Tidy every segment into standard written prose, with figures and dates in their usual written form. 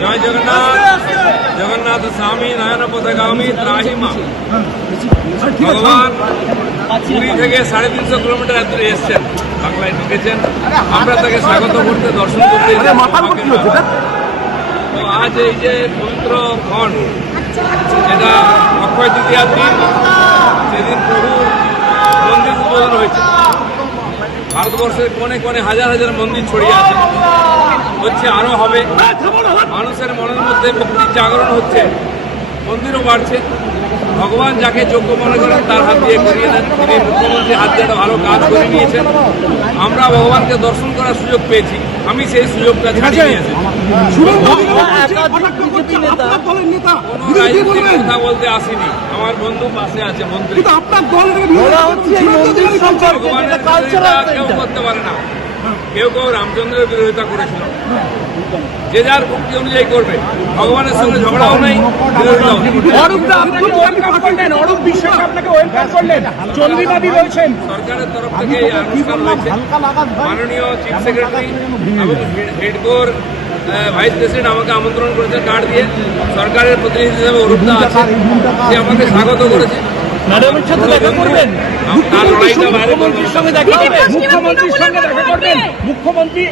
জয় জগন্নাথ। জগন্নাথ স্বামী নয়ন পথগামী ত্রাহি মা। ভগবান পুরী থেকে 350 কিলোমিটার দূরে এসছেন, বাংলায় ঢুকেছেন। আমরা তাকে স্বাগত করতে, দর্শন করতে। তো আজ এই যে পবিত্র ক্ষণ, যেটা অক্ষয় তৃতীয়ার দিন, সেদিন প্রভুর মন্দির উদ্বোধন হয়েছে। ভারতবর্ষের কোণে কোণে হাজার হাজার মন্দির ছড়িয়ে আছে, হচ্ছে আরো হবে। মানুষের মনের মধ্যে ভক্তির জাগরণ হচ্ছে, মন্দিরও বাড়ছে। ভগবান যাকে যোগ্য মনে করেন তার হাত দিয়ে করিয়ে দেন। তিনি মুখ্যমন্ত্রী হাত দিয়ে একটা ভালো কাজ করে নিয়েছেন। আমরা ভগবানকে দর্শন করার সুযোগ পেয়েছি, আমি সেই সুযোগটা ছাড়িয়ে নিয়েছি। কথা বলতে আসিনি, আমার বন্ধু পাশে আছে মন্ত্রী। ভগবানের বিরোধিতা কেউ করতে পারে না। কেউ কেউ রামচন্দ্রের বিরোধিতা করেছিল, যে যার ভক্তি অনুযায়ী করবে। ভগবানের সঙ্গে ঝগড়াও নেই, বিরোধিতাও নেই। সরকারের তরফ থেকে এই অনুষ্ঠান রয়েছে। মাননীয় চিফ সেক্রেটারি এবং হেডকোর ভাইস প্রেসিডেন্ট আমাকে আমন্ত্রণ করেছেন কার্ড দিয়ে। সরকারের প্রতিনিধি হিসেবে অরূপদা আছে, সে আমাকে স্বাগত করেছে। ম্যাডামের সাথে দেখা করবেন, তার লড়াইটা বাইরে করবেন। সঙ্গে দেখা করবেন, মুখ্যমন্ত্রীর সঙ্গে দেখা করবেন। মুখ্যমন্ত্রী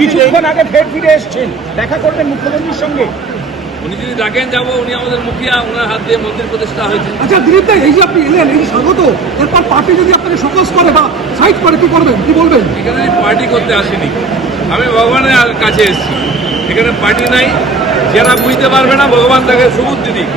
কিছুক্ষণ আগে ফের ফিরে এসছেন, দেখা করবেন মুখ্যমন্ত্রীর সঙ্গে। উনি যদি ডাকেন যাবো, উনি আমাদের মুখিয়া, ওনার হাত দিয়ে মন্দির প্রতিষ্ঠা হয়েছে। আচ্ছা দিলীপ ভাই, এই যে আপনি এলেন, এই স্বাগত, এরপর পার্টি যদি আপনাকে সকস করে বা সাইড করে কি করবেন, কি বলবেন? এখানে পার্টি করতে আসিনি, আমি ভগবানের কাছে এসেছি। এখানে পার্টি নাই, যারা বুঝতে পারবে না ভগবান তাকে সুবুদ্ধি দিক।